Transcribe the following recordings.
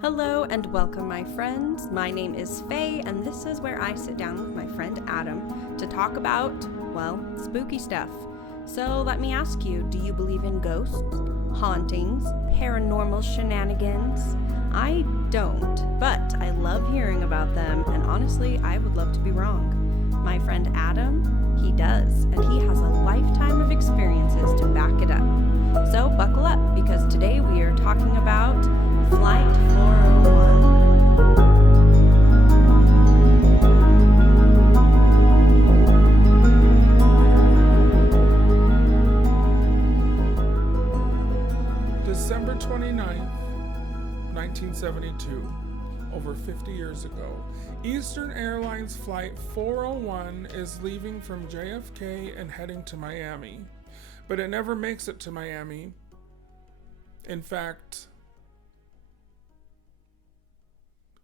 Hello and welcome, my friends. My name is Faye, and this is where I sit down with my friend Adam to talk about, well, spooky stuff. So let me ask you, do you believe in ghosts, hauntings, paranormal shenanigans? I don't, but I love hearing about them, and honestly, I would love to be wrong. My friend Adam, he does, and he has a lifetime of experiences to back it up. So buckle up, because today we are talking about Flight 401. December 29th, 1972, over 50 years ago, Eastern Airlines Flight 401 is leaving from JFK and heading to Miami. But it never makes it to Miami. In fact,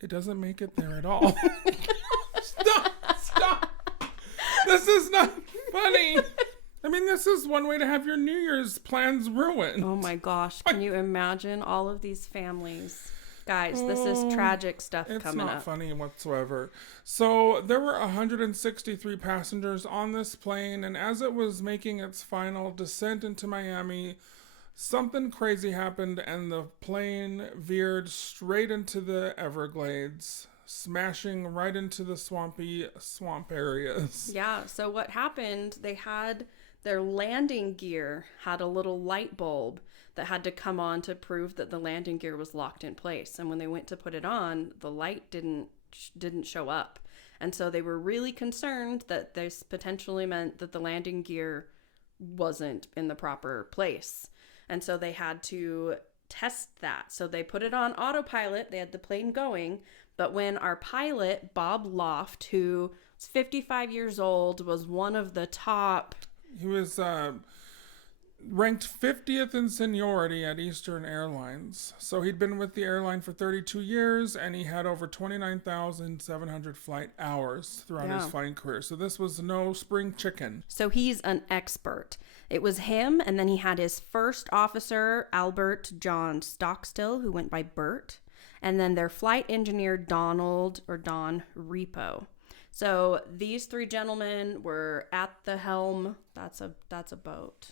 it doesn't make it there at all. Stop. This is not funny. I mean, this is one way to have your New Year's plans ruined. Oh my gosh, can you imagine all of these families? Guys, this is tragic stuff coming up. It's not funny whatsoever. So there were 163 passengers on this plane, and as it was making its final descent into Miami, something crazy happened and the plane veered straight into the Everglades, smashing right into the swamp areas. Yeah, so what happened, they had their landing gear had a little light bulb that had to come on to prove that the landing gear was locked in place. And when they went to put it on, the light didn't show up. And so they were really concerned that this potentially meant that the landing gear wasn't in the proper place. And so they had to test that. So they put it on autopilot. They had the plane going. But when our pilot, Bob Loft, who was 55 years old, was one of the top... He was ranked 50th in seniority at Eastern Airlines. So he'd been with the airline for 32 years, and he had over 29,700 flight hours throughout his flying career. So this was no spring chicken. So he's an expert. It was him, and then he had his first officer, Albert John Stockstill, who went by Bert, and then their flight engineer, Don Repo. So these three gentlemen were at the helm. That's a boat.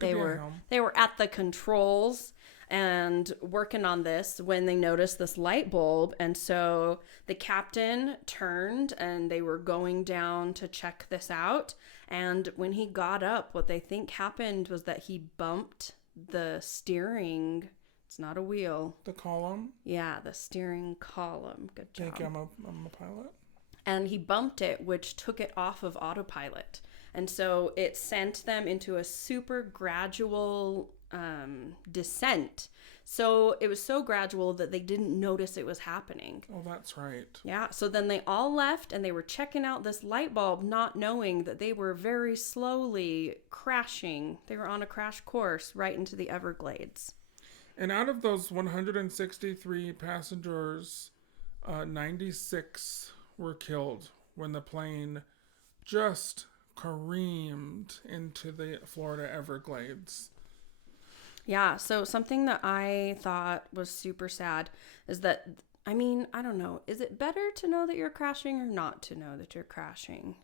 They were at the controls and working on this when they noticed this light bulb. And so the captain turned and they were going down to check this out. And when he got up, what they think happened was that he bumped the steering. It's not a wheel. The column? Yeah, the steering column. Good job. Thank you. I'm a pilot. And he bumped it, which took it off of autopilot. And so it sent them into a super gradual descent. So it was so gradual that they didn't notice it was happening. Oh, that's right. Yeah. So then they all left and they were checking out this light bulb, not knowing that they were very slowly crashing. They were on a crash course right into the Everglades. And out of those 163 passengers, 96 were killed when the plane just careened into the Florida Everglades. Yeah, so something that I thought was super sad is that, I mean, I don't know, is it better to know that you're crashing or not to know that you're crashing?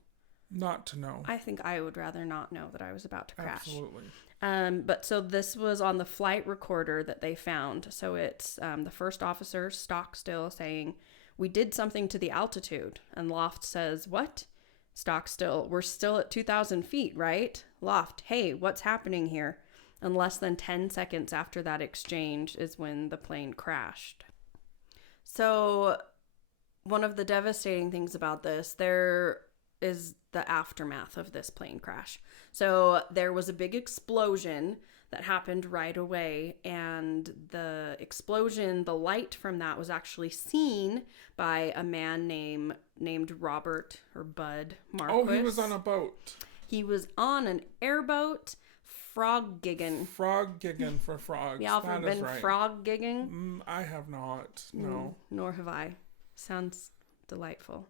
Not to know. I think I would rather not know that I was about to crash. Absolutely. But so this was on the flight recorder that they found. So it's the first officer, Stockstill, saying, "We did something to the altitude." And Loft says, "What?" Stockstill, "We're still at 2,000 feet, right?" Loft, "Hey, what's happening here?" And less than 10 seconds after that exchange is when the plane crashed. So one of the devastating things about this, there is the aftermath of this plane crash. So there was a big explosion that happened right away, and the explosion, the light from that was actually seen by a man named Robert or Bud Marquis. Oh, he was on a boat. He was on an airboat, frog gigging. Frog gigging for frogs. Y'all ever been frog gigging? I have not. No. Nor have I. Sounds delightful.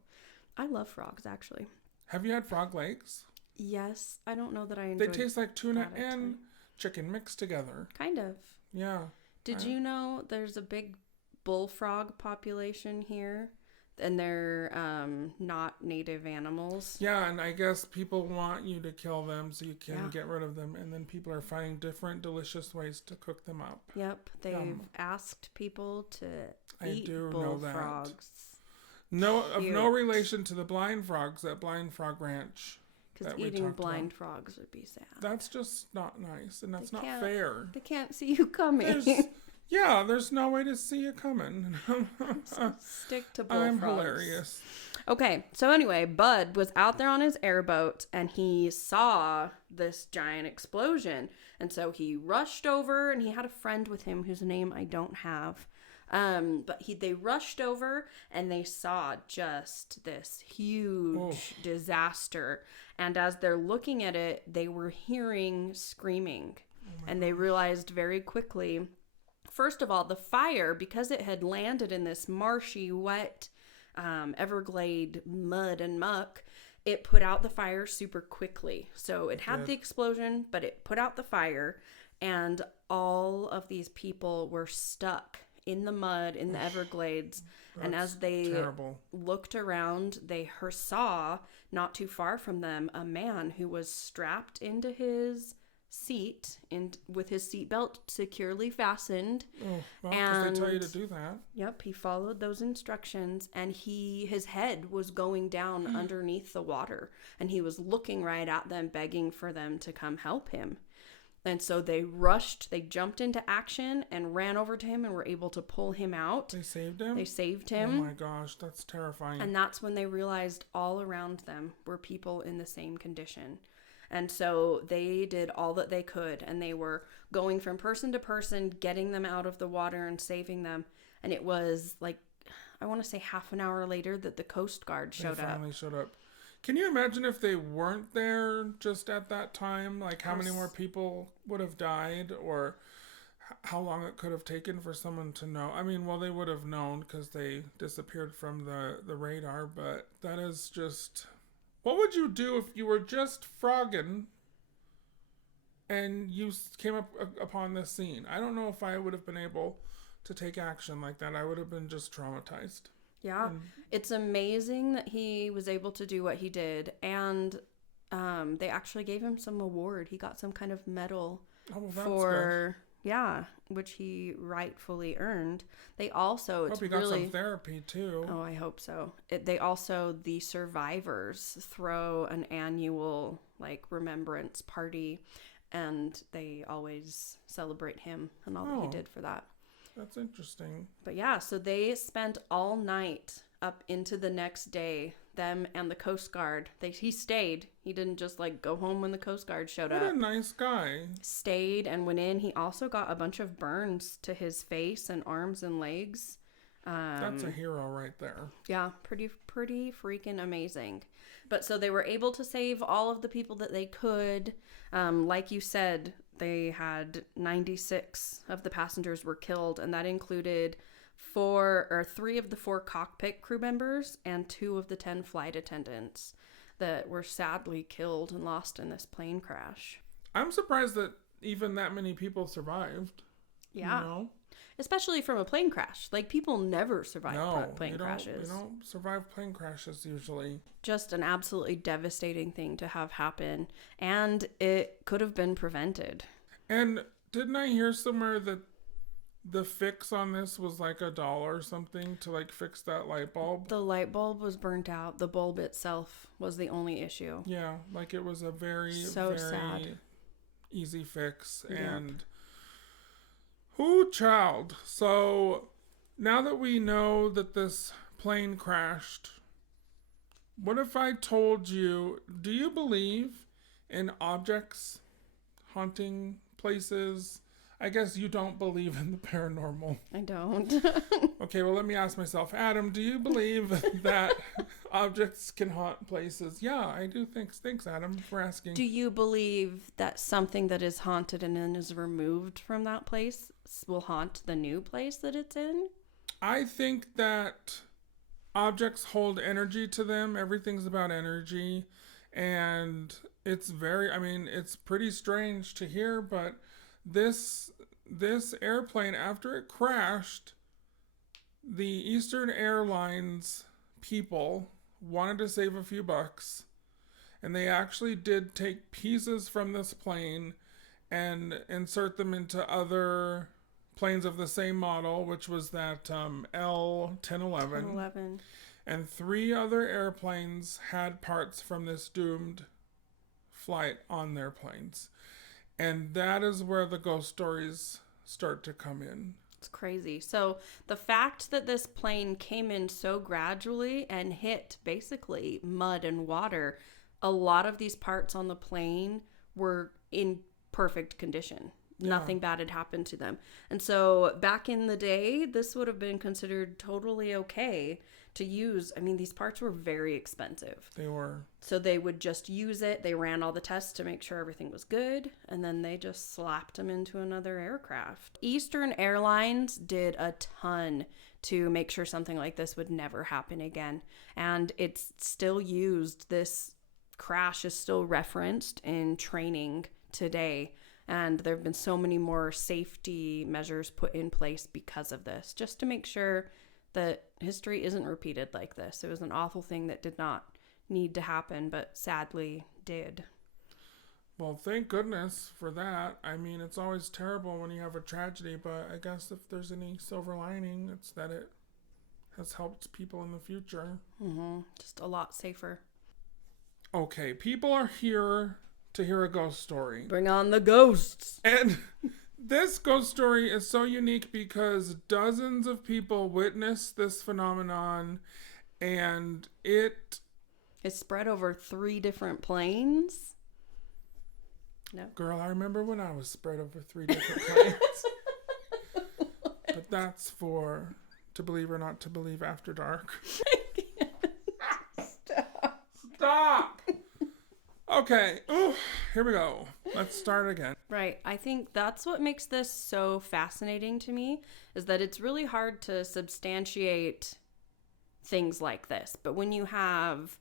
I love frogs, actually. Have you had frog legs? Yes. I don't know that I enjoy. They taste like tuna and chicken mixed together. Kind of. Yeah. Did you know there's a big bullfrog population here, and they're not native animals. Yeah, and I guess people want you to kill them so you can get rid of them, and then people are finding different delicious ways to cook them up. Yep, they've asked people to eat know bullfrogs. No relation to the blind frogs at Blind Frog Ranch. Because eating blind frogs would be sad. That's just not nice, and that's not fair. They can't see you coming. There's no way to see you coming. So stick to bullfrogs. I'm hilarious. Okay, so anyway, Bud was out there on his airboat, and he saw this giant explosion. And so he rushed over, and he had a friend with him whose name I don't have. But they rushed over, and they saw just this huge disaster. And as they're looking at it, they were hearing screaming. And they realized very quickly, first of all, the fire, because it had landed in this marshy, wet Everglade mud and muck, it put out the fire super quickly. So it had the explosion, but it put out the fire, and all of these people were stuck in the mud in the Everglades. And as they looked around, they saw not too far from them a man who was strapped into his seat and with his seatbelt securely fastened. Because they tell you to do that. Yep, he followed those instructions, and his head was going down underneath the water, and he was looking right at them, begging for them to come help him. And so they jumped into action and ran over to him and were able to pull him out. They saved him? They saved him. Oh my gosh, that's terrifying. And that's when they realized all around them were people in the same condition. And so they did all that they could, and they were going from person to person, getting them out of the water and saving them. And it was like, I want to say half an hour later that the Coast Guard showed up. They finally showed up. Can you imagine if they weren't there just at that time? Like how many more people would have died, or how long it could have taken for someone to know? I mean, well, they would have known because they disappeared from the radar, but that is just... What would you do if you were just frogging and you came upon this scene? I don't know if I would have been able to take action like that. I would have been just traumatized. Yeah, it's amazing that he was able to do what he did, and they actually gave him some award. He got some kind of medal for which he rightfully earned. They also hope he got some therapy too. Oh, I hope so. The survivors throw an annual remembrance party, and they always celebrate him and all that he did for that. That's interesting. But yeah, so they spent all night up into the next day, them and the Coast Guard. He stayed. He didn't just go home when the Coast Guard showed up. What a nice guy. Stayed and went in. He also got a bunch of burns to his face and arms and legs. That's a hero right there. Yeah, pretty freaking amazing. But so they were able to save all of the people that they could. Like you said, they had 96 of the passengers were killed, and that included 3 of the 4 cockpit crew members and 2 of the 10 flight attendants that were sadly killed and lost in this plane crash. I'm surprised that even that many people survived. Yeah. You know? Especially from a plane crash. People never survive plane crashes. You don't survive plane crashes usually. Just an absolutely devastating thing to have happen. And it could have been prevented. And didn't I hear somewhere that the fix on this was $1 or something to fix that light bulb? The light bulb was burnt out. The bulb itself was the only issue. Yeah, it was a very sad. Easy fix. Yep. And child. So now that we know that this plane crashed, what if I told you, do you believe in objects haunting places? I guess you don't believe in the paranormal. I don't. Okay, well, let me ask myself. Adam, do you believe that objects can haunt places? Yeah, I do think. Thanks, Adam, for asking. Do you believe that something that is haunted and then is removed from that place will haunt the new place that it's in? I think that objects hold energy to them. Everything's about energy. And it's it's pretty strange to hear, but this airplane, after it crashed, the Eastern Airlines people wanted to save a few bucks, and they actually did take pieces from this plane and insert them into other planes of the same model, which was that L-1011. 1011. And 3 other airplanes had parts from this doomed flight on their planes. And that is where the ghost stories start to come in. It's crazy. So the fact that this plane came in so gradually and hit basically mud and water, a lot of these parts on the plane were in perfect condition. Yeah. Nothing bad had happened to them. And so back in the day, this would have been considered totally okay to use. I mean, these parts were very expensive. They were. So they would just use it. They ran all the tests to make sure everything was good. And then they just slapped them into another aircraft. Eastern Airlines did a ton to make sure something like this would never happen again. And it's still used. This crash is still referenced in training today. And there have been so many more safety measures put in place because of this, just to make sure that history isn't repeated like this. It was an awful thing that did not need to happen, but sadly did. Well, thank goodness for that. I mean, it's always terrible when you have a tragedy, but I guess if there's any silver lining, it's that it has helped people in the future. Just a lot safer. Okay, people are here to hear a ghost story. Bring on the ghosts. And this ghost story is so unique because dozens of people witnessed this phenomenon, and it spread over 3 different planes. No. Girl, I remember when I was spread over 3 different planes. But that's for To Believe or Not to Believe After Dark. Stop! Okay, ooh, here we go. Let's start again. Right. I think that's what makes this so fascinating to me, is that it's really hard to substantiate things like this. But when you have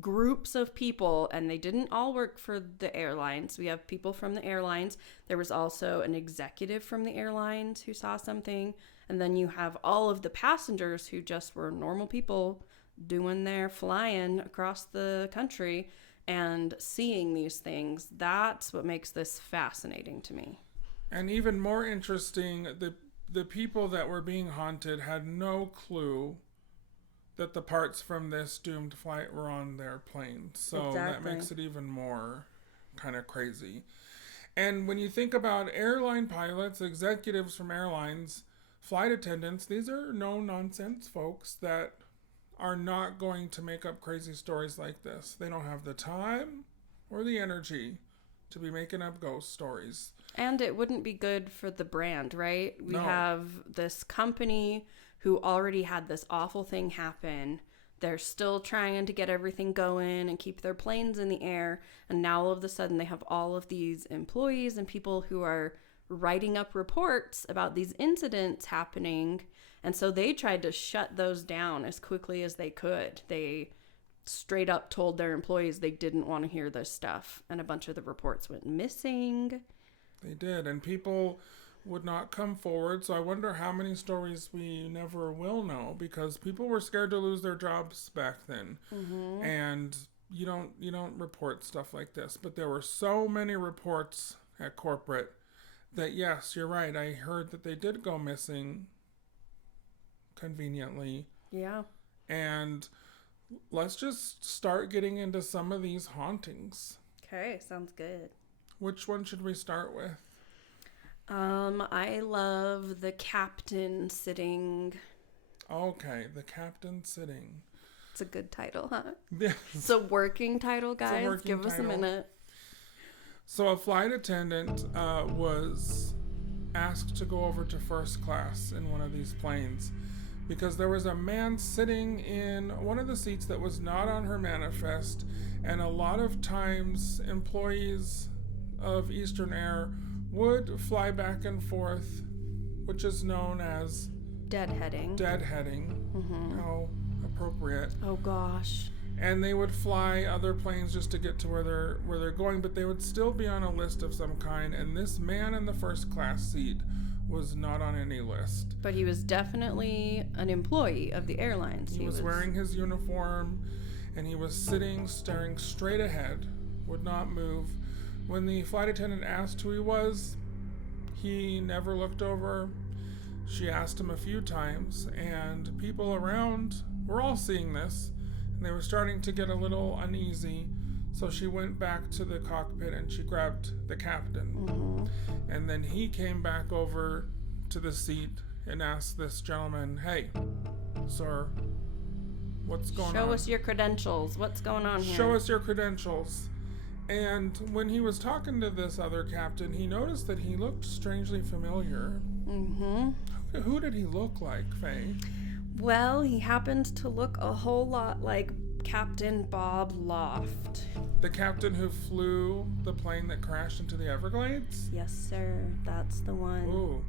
groups of people, and they didn't all work for the airlines. We have people from the airlines. There was also an executive from the airlines who saw something. And then you have all of the passengers who just were normal people doing their flying across the country and seeing these things. That's what makes this fascinating to me. And even more interesting, the people that were being haunted had no clue that the parts from this doomed flight were on their plane. So That makes it even more kind of crazy. And when you think about airline pilots, executives from airlines, flight attendants, these are no-nonsense folks that are not going to make up crazy stories like this. They don't have the time or the energy to be making up ghost stories. And it wouldn't be good for the brand, right? We No. have this company who already had this awful thing happen. They're still trying to get everything going and keep their planes in the air. And now all of a sudden they have all of these employees and people who are writing up reports about these incidents happening. And so they tried to shut those down as quickly as they could. They straight up told their employees they didn't want to hear this stuff. And a bunch of the reports went missing. They did. And people would not come forward. So I wonder how many stories we never will know, because people were scared to lose their jobs back then. Mm-hmm. And you don't report stuff like this. But there were so many reports at corporate that, yes, you're right. I heard that they did go missing conveniently. Yeah. And let's just start getting into some of these hauntings. Okay, sounds good. Which one should we start with? I love the captain sitting. Okay, the captain sitting. It's a good title, huh? Yeah. It's a working title, guys. Give us a minute. So a flight attendant was asked to go over to first class in one of these planes because there was a man sitting in one of the seats that was not on her manifest, and a lot of times employees of Eastern Air would fly back and forth, which is known as deadheading. Mm-hmm. How appropriate. Oh gosh. And they would fly other planes just to get to where they're going, but they would still be on a list of some kind. And this man in the first class seat was not on any list. But he was definitely an employee of the airlines. He was wearing his uniform, and he was sitting, staring straight ahead, would not move. When the flight attendant asked who he was, he never looked over. She asked him a few times, and people around were all seeing this, and they were starting to get a little uneasy. So she went back to the cockpit and she grabbed the captain. Mm-hmm. And then he came back over to the seat and asked this gentleman, "Hey, sir, what's going on? Show us your credentials. What's going on here? Show us your credentials." And when he was talking to this other captain, he noticed that he looked strangely familiar. Mm-hmm. Who did he look like, Faye? Well, he happened to look a whole lot like Captain Bob Loft. The captain who flew the plane that crashed into the Everglades? Yes, sir. That's the one. Ooh.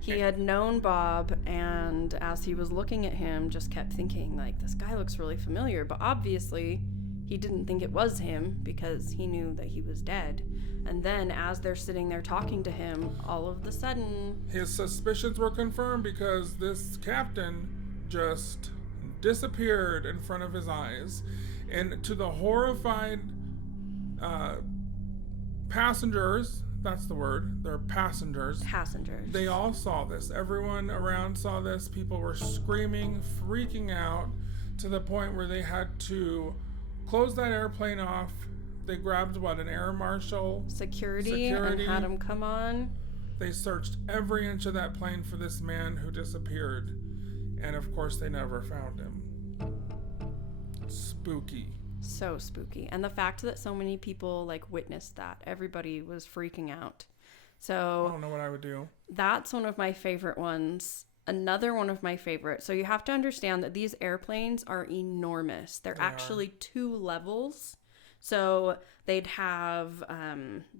He had known Bob, and as he was looking at him, just kept thinking, like, this guy looks really familiar. But obviously, he didn't think it was him because he knew that he was dead. And then, as they're sitting there talking to him, all of a sudden, his suspicions were confirmed because this captain just disappeared in front of his eyes. And to the horrified passengers, that's the word, they're passengers. They all saw this. Everyone around saw this. People were screaming, freaking out, to the point where they had to close that airplane off. They grabbed, an air marshal? Security, and had him come on. They searched every inch of that plane for this man who disappeared. And of course, they never found him. Spooky. So spooky. And the fact that so many people witnessed that, everybody was freaking out. So I don't know what I would do. That's one of my favorite ones. Another one of my favorites. So you have to understand that these airplanes are enormous. They're actually 2 levels. So they'd have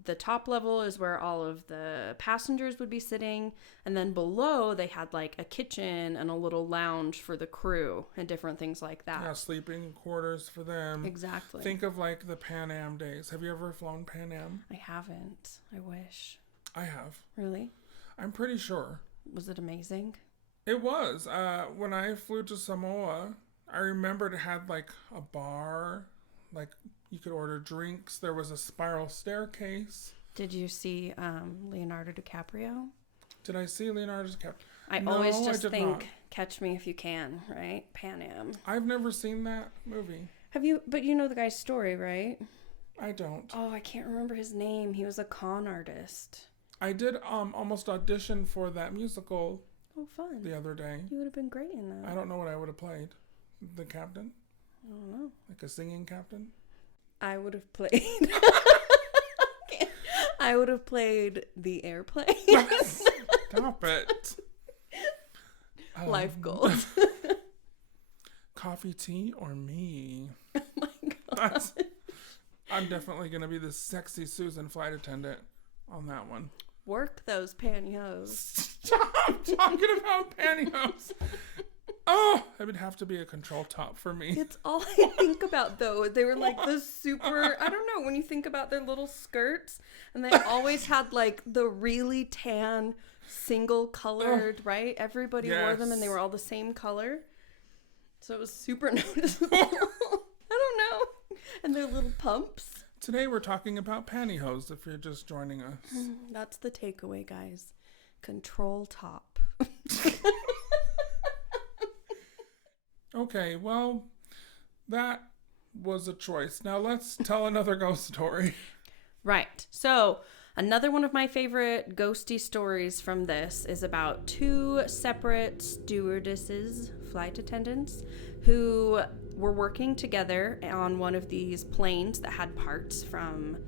the top level is where all of the passengers would be sitting. And then below they had a kitchen and a little lounge for the crew and different things like that. Yeah, sleeping quarters for them. Exactly. Think of the Pan Am days. Have you ever flown Pan Am? I haven't. I wish. I have. Really? I'm pretty sure. Was it amazing? It was. When I flew to Samoa, I remembered it had a bar, you could order drinks. There was a spiral staircase. Did you see Leonardo DiCaprio? Did I see Leonardo DiCaprio? I always just think, not. Catch Me If You Can, right? Pan Am. I've never seen that movie. Have you? But you know the guy's story, right? I don't. Oh, I can't remember his name. He was a con artist. I did almost audition for that musical. Oh, fun. The other day. You would have been great in that. I don't know what I would have played. The captain? I don't know. Like a singing captain? I would have played... I would have played the airplane. Stop it. Life goals. Coffee, tea, or me? Oh my God. I'm definitely going to be the sexy Susan flight attendant on that one. Work those pantyhose. Stop talking about pantyhose. Oh, it would have to be a control top for me. It's all I think about, though. They were the super, I don't know, when you think about their little skirts, and they always had the really tan, single colored, right? Everybody wore them and they were all the same color. So it was super noticeable. I don't know. And their little pumps. Today we're talking about pantyhose if you're just joining us. That's the takeaway, guys. Control top. Okay, well, that was a choice. Now let's tell another ghost story. Right. So another one of my favorite ghosty stories from this is about 2 separate stewardesses, flight attendants, who were working together on one of these planes that had parts from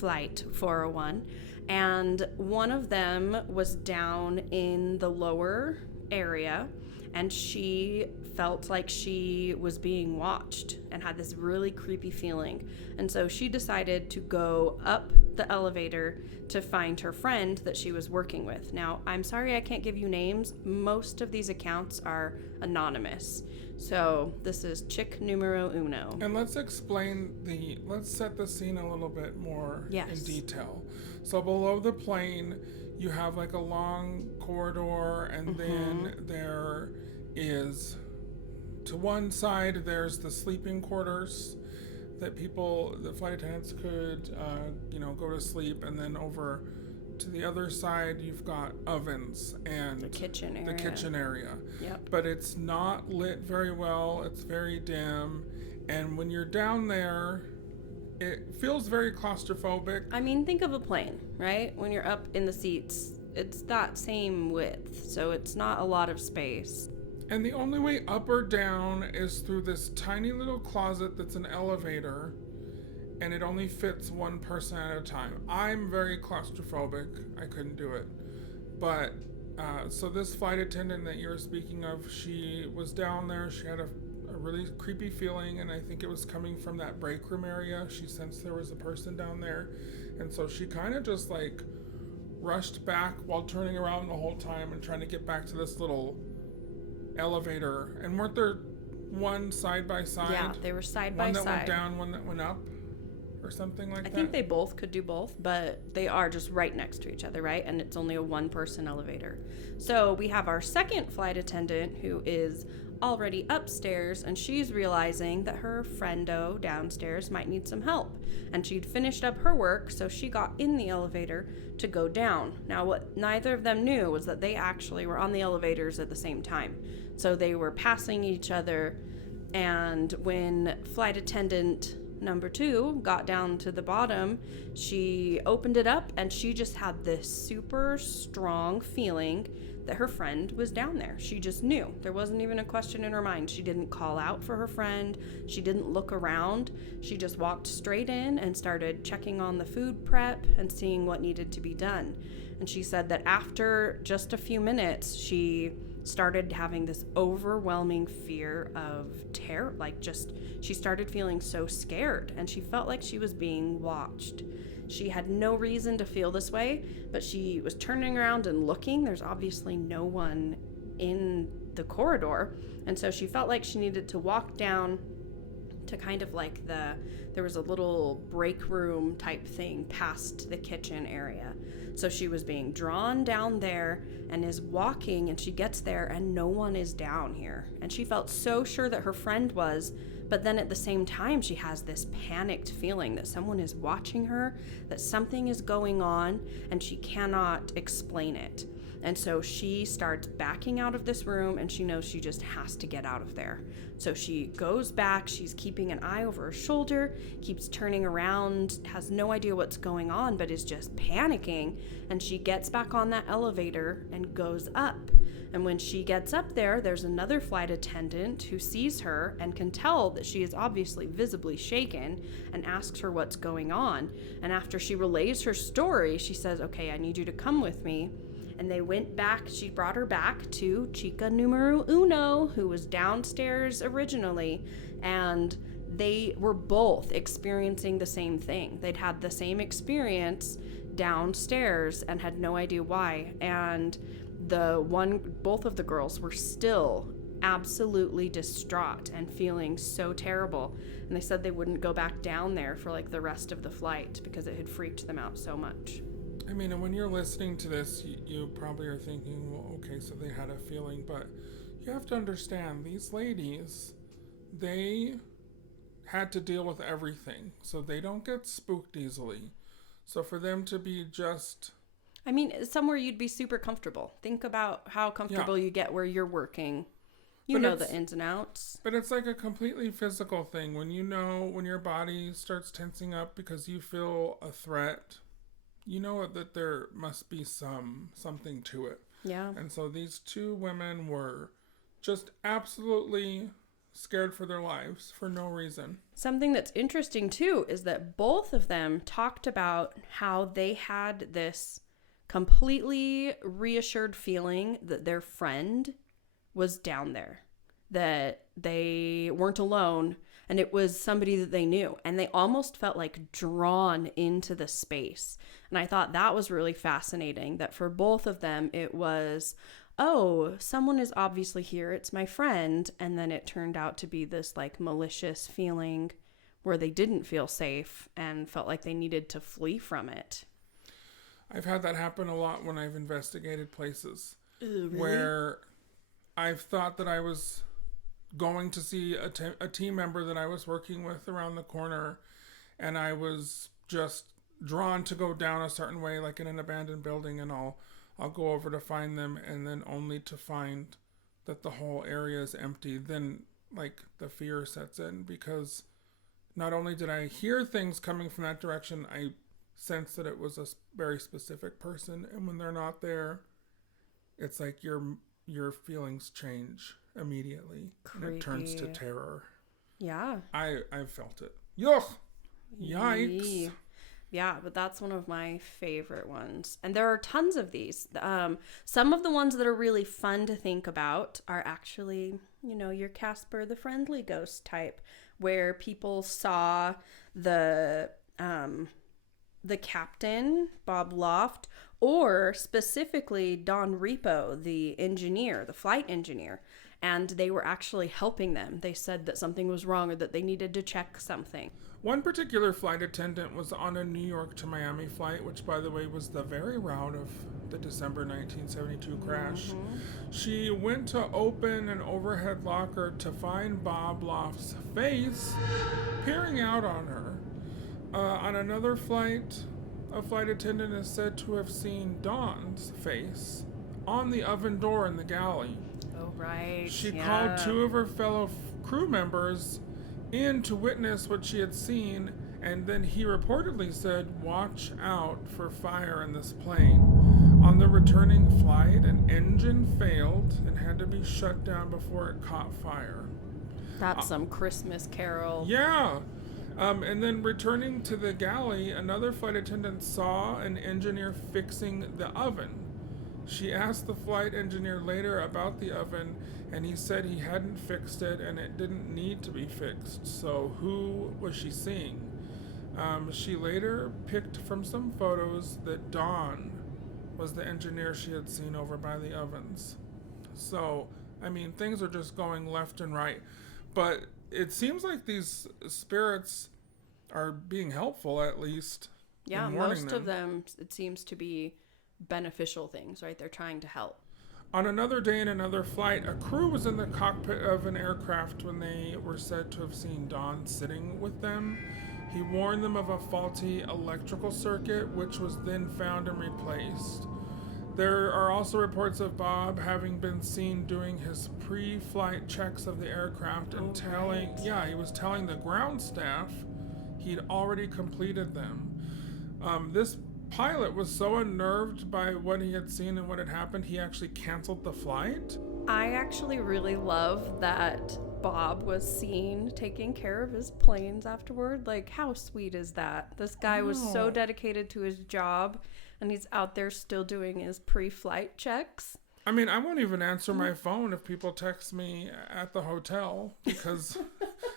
Flight 401. And one of them was down in the lower area, and she felt like she was being watched and had this really creepy feeling. And so she decided to go up the elevator to find her friend that she was working with. Now, I'm sorry I can't give you names. Most of these accounts are anonymous. So this is chick numero uno. And let's set the scene a little bit more in detail. So below the plane, you have like a long corridor, and then there is, to one side, there's the sleeping quarters that the flight attendants could, go to sleep, and then over to the other side, you've got ovens and the kitchen area. Yep. But it's not lit very well. It's very dim. And when you're down there, it feels very claustrophobic. I mean, think of a plane, right? When you're up in the seats, it's that same width. So it's not a lot of space. And the only way up or down is through this tiny little closet that's an elevator. And it only fits one person at a time. I'm very claustrophobic. I couldn't do it. But, so this flight attendant that you were speaking of, she was down there. She had a really creepy feeling, and I think it was coming from that break room area. She sensed there was a person down there. And so she kind of just like rushed back while turning around the whole time and trying to get back to this little elevator. And weren't there one side by side? Yeah, they were side by side. One that went down, one that went up? Or something like that. I think they both could do both, but they are just right next to each other, right? And it's only a one-person elevator. So we have our second flight attendant who is already upstairs, and she's realizing that her friendo downstairs might need some help. And she'd finished up her work, so she got in the elevator to go down. Now, what neither of them knew was that they actually were on the elevators at the same time. So they were passing each other, and when flight attendant number 2 got down to the bottom, she opened it up, and she just had this super strong feeling that her friend was down there. She just knew. There wasn't even a question in her mind. She didn't call out for her friend. She didn't look around. She just walked straight in and started checking on the food prep and seeing what needed to be done. And she said that after just a few minutes, she started having this overwhelming fear of terror. She started feeling so scared, and she felt like she was being watched. She had no reason to feel this way, but she was turning around and looking. There's obviously no one in the corridor, and so she felt like she needed to walk down to kind of like there was a little break room type thing past the kitchen area. So she was being drawn down there and is walking, and she gets there and no one is down here. And she felt so sure that her friend was, but then at the same time she has this panicked feeling that someone is watching her, that something is going on, and she cannot explain it. And so she starts backing out of this room, and she knows she just has to get out of there. So she goes back. She's keeping an eye over her shoulder, keeps turning around, has no idea what's going on, but is just panicking. And she gets back on that elevator and goes up. And when she gets up there, there's another flight attendant who sees her and can tell that she is obviously visibly shaken, and asks her what's going on. And after she relays her story, she says, "Okay, I need you to come with me." And they went back. She brought her back to Chica Numero Uno, who was downstairs originally. And they were both experiencing the same thing. They'd had the same experience downstairs and had no idea why. And both of the girls were still absolutely distraught and feeling so terrible. And they said they wouldn't go back down there for like the rest of the flight because it had freaked them out so much. I mean, and when you're listening to this, you probably are thinking, well, okay, so they had a feeling, but you have to understand, these ladies, they had to deal with everything, so they don't get spooked easily. So for them to be just... I mean, somewhere you'd be super comfortable. Think about how comfortable you get where you're working. You know the ins and outs. But it's like a completely physical thing. When your body starts tensing up because you feel a threat... you know that there must be something to it. Yeah. And so these two women were just absolutely scared for their lives for no reason. Something that's interesting too is that both of them talked about how they had this completely reassured feeling that their friend was down there, that they weren't alone, and it was somebody that they knew, and they almost felt like drawn into the space. And I thought that was really fascinating, that for both of them it was, oh, someone is obviously here, it's my friend. And then it turned out to be this like malicious feeling where they didn't feel safe and felt like they needed to flee from it. I've had that happen a lot when I've investigated places. Ooh, really? Where I've thought that I was going to see a team member that I was working with around the corner, and I was just drawn to go down a certain way, like in an abandoned building, and I'll go over to find them, and then only to find that the whole area is empty. Then like the fear sets in, because not only did I hear things coming from that direction, I sensed that it was a very specific person, and when they're not there, it's like your feelings change immediately. Creepy. And it turns to terror. Yeah. I've felt it. Yuck! Yikes. Yee. Yeah, but that's one of my favorite ones. And there are tons of these. Some of the ones that are really fun to think about are actually, your Casper the Friendly Ghost type, where people saw the captain, Bob Loft, or specifically Don Repo, the engineer, the flight engineer, and they were actually helping them. They said that something was wrong or that they needed to check something. One particular flight attendant was on a New York to Miami flight, which, by the way, was the very route of the December 1972 crash. She went to open an overhead locker to find Bob Loft's face peering out on her. On another flight, a flight attendant is said to have seen Dawn's face on the oven door in the galley. Oh, right. She called two of her fellow crew members in to witness what she had seen, and then he reportedly said, "Watch out for fire in this plane." On the returning flight, an engine failed and had to be shut down before it caught fire. That's some Christmas Carol. Yeah. And then returning to the galley, another flight attendant saw an engineer fixing the oven. She asked the flight engineer later about the oven, and he said he hadn't fixed it and it didn't need to be fixed. So who was she seeing? She later picked from some photos that Dawn was the engineer she had seen over by the ovens. So, I mean, things are just going left and right. But it seems like these spirits are being helpful, at least. Yeah, most of them, it seems to be beneficial things, right? They're trying to help. On another day in another flight, a crew was in the cockpit of an aircraft when they were said to have seen Don sitting with them. He warned them of a faulty electrical circuit, which was then found and replaced. There are also reports of Bob having been seen doing his pre-flight checks of the aircraft and he was telling the ground staff he'd already completed them. This pilot was so unnerved by what he had seen and what had happened, he actually canceled the flight. I actually really love that Bob was seen taking care of his planes afterward. Like, how sweet is that? This guy was so dedicated to his job, and he's out there still doing his pre-flight checks. I mean, I won't even answer my phone if people text me at the hotel, because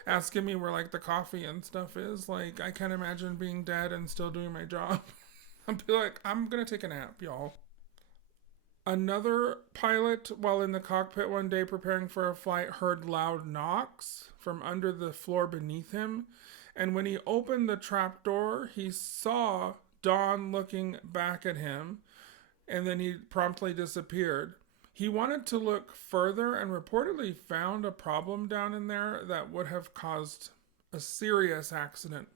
asking me where, like, the coffee and stuff is. Like, I can't imagine being dead and still doing my job. I'd be like, I'm going to take a nap, y'all. Another pilot, while in the cockpit one day preparing for a flight, heard loud knocks from under the floor beneath him. And when he opened the trap door, he saw Dawn looking back at him, and then he promptly disappeared. He wanted to look further and reportedly found a problem down in there that would have caused a serious accident.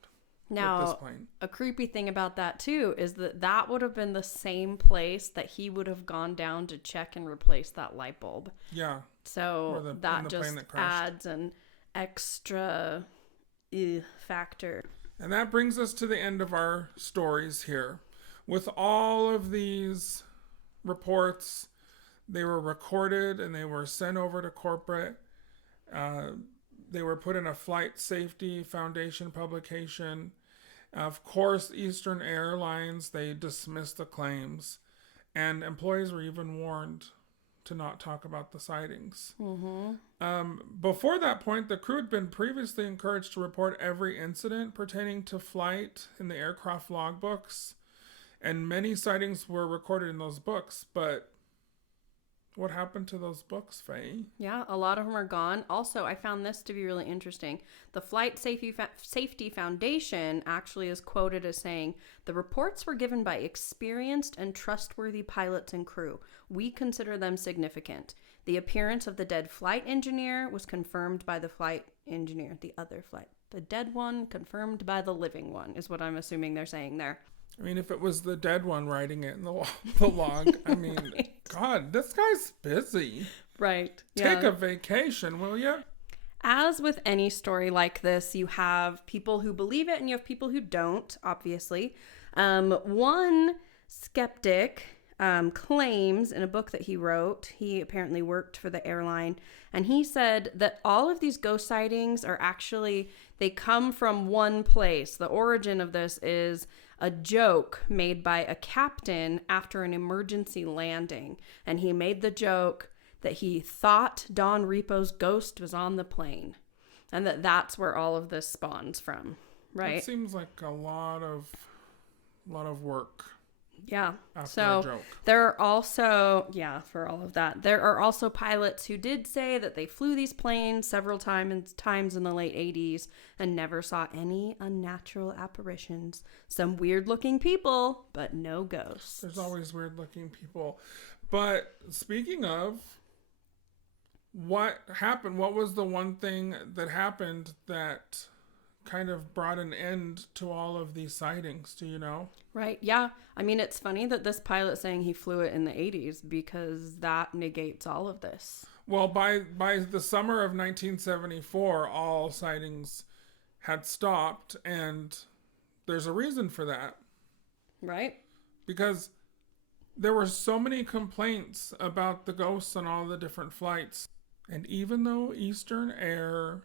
Now, a creepy thing about that, too, is that would have been the same place that he would have gone down to check and replace that light bulb. Yeah. So that just adds an extra factor. And that brings us to the end of our stories here. With all of these reports, they were recorded and they were sent over to corporate. They were put in a Flight Safety Foundation publication. Of course, Eastern Airlines, they dismissed the claims. And employees were even warned to not talk about the sightings. Before that point, the crew had been previously encouraged to report every incident pertaining to flight in the aircraft logbooks. And many sightings were recorded in those books. But What happened to those books, Faye? Yeah, a lot of them are gone. Also, I found this to be really interesting. The Flight Safety Foundation actually is quoted as saying, "The reports were given by experienced and trustworthy pilots and crew. We consider them significant. The appearance of the dead flight engineer was confirmed by the flight engineer, the other flight. The dead one confirmed by the living one," is what I'm assuming they're saying there. I mean, if it was the dead one writing it in the log, I mean, right. God, this guy's busy. Right. Take a vacation, will you? As with any story like this, you have people who believe it and you have people who don't, obviously. One skeptic claims in a book that he wrote, he apparently worked for the airline, and he said that all of these ghost sightings are actually, they come from one place. The origin of this is a joke made by a captain after an emergency landing. And he made the joke that he thought Don Repo's ghost was on the plane. And that's where all of this spawns from, right? It seems like a lot of work. Yeah. After a joke. There are also, for all of that, there are also pilots who did say that they flew these planes several times in the late 80s and never saw any unnatural apparitions. Some weird looking people, but no ghosts. There's always weird looking people. But speaking of, what happened? What was the one thing that happened that kind of brought an end to all of these sightings? Do you know? Right. Yeah. I mean, it's funny that this pilot saying he flew it in the 80s because that negates all of this. Well, by the summer of 1974, all sightings had stopped, and there's a reason for that. Right. Because there were so many complaints about the ghosts on all the different flights. And even though Eastern Air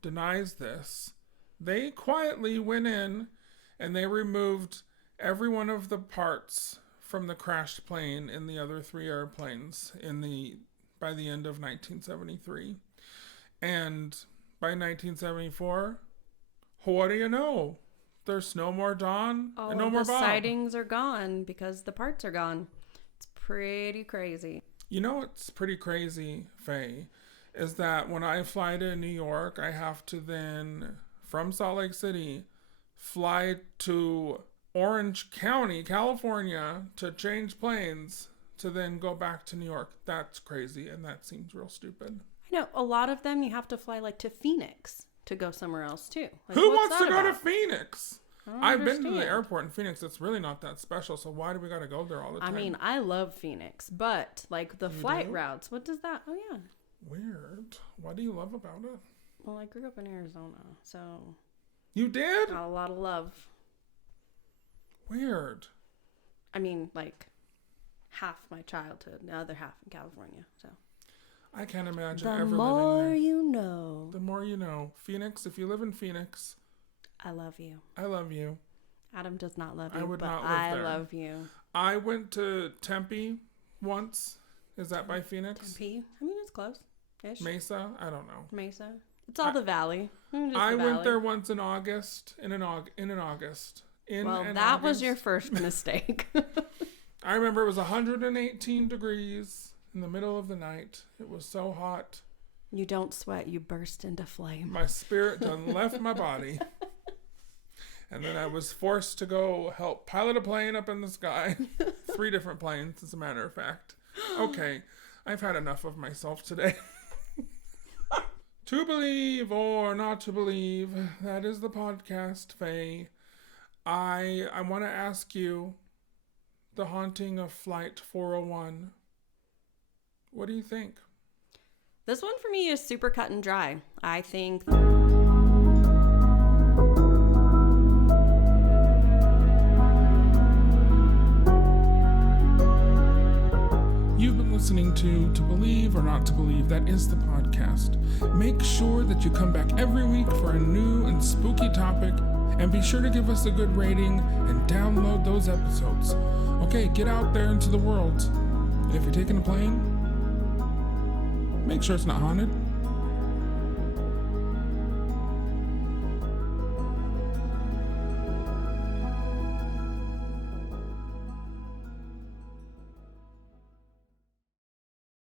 denies this, they quietly went in and they removed every one of the parts from the crashed plane in the other three airplanes by the end of 1973. And by 1974, what do you know? There's no more Don and no more Bob. All the sightings are gone because the parts are gone. It's pretty crazy. You know what's pretty crazy, Faye, is that when I fly to New York, I have to then, from Salt Lake City, fly to Orange County, California, to change planes, to then go back to New York. That's crazy, and that seems real stupid. I know, a lot of them you have to fly like to Phoenix to go somewhere else too. Like, who wants to go to Phoenix? I've been to the understand. airport in Phoenix. It's really not that special, so why do we got to go there all the time? I mean, I love Phoenix, but like the flight routes, what does that? Oh yeah. Weird. What do you love about it? Well, I grew up in Arizona, so You did? got a lot of love. Weird. I mean, like half my childhood, the other half in California. So I can't imagine the ever living more there. you know. The more you know. Phoenix, if you live in Phoenix, I love you. I love you. Adam does not love you, I would but not live I there. love you. I went to Tempe once. Is that by Phoenix? Tempe? I mean, it's close-ish. Mesa? I don't know. Mesa. It's all the valley. I went there once in August. In August. That was your first mistake. I remember it was 118 degrees in the middle of the night. It was so hot. You don't sweat. You burst into flame. My spirit done left my body. And then I was forced to go help pilot a plane up in the sky. 3 different planes, as a matter of fact. Okay, I've had enough of myself today. To believe or not to believe, that is the podcast, Faye. I want to ask you, the haunting of Flight 401. What do you think? This one for me is super cut and dry. I think... You've been listening to Believe or Not to Believe. That is the podcast. Make sure that you come back every week for a new and spooky topic, and be sure to give us a good rating and download those episodes. Okay, get out there into the world. And if you're taking a plane, make sure it's not haunted.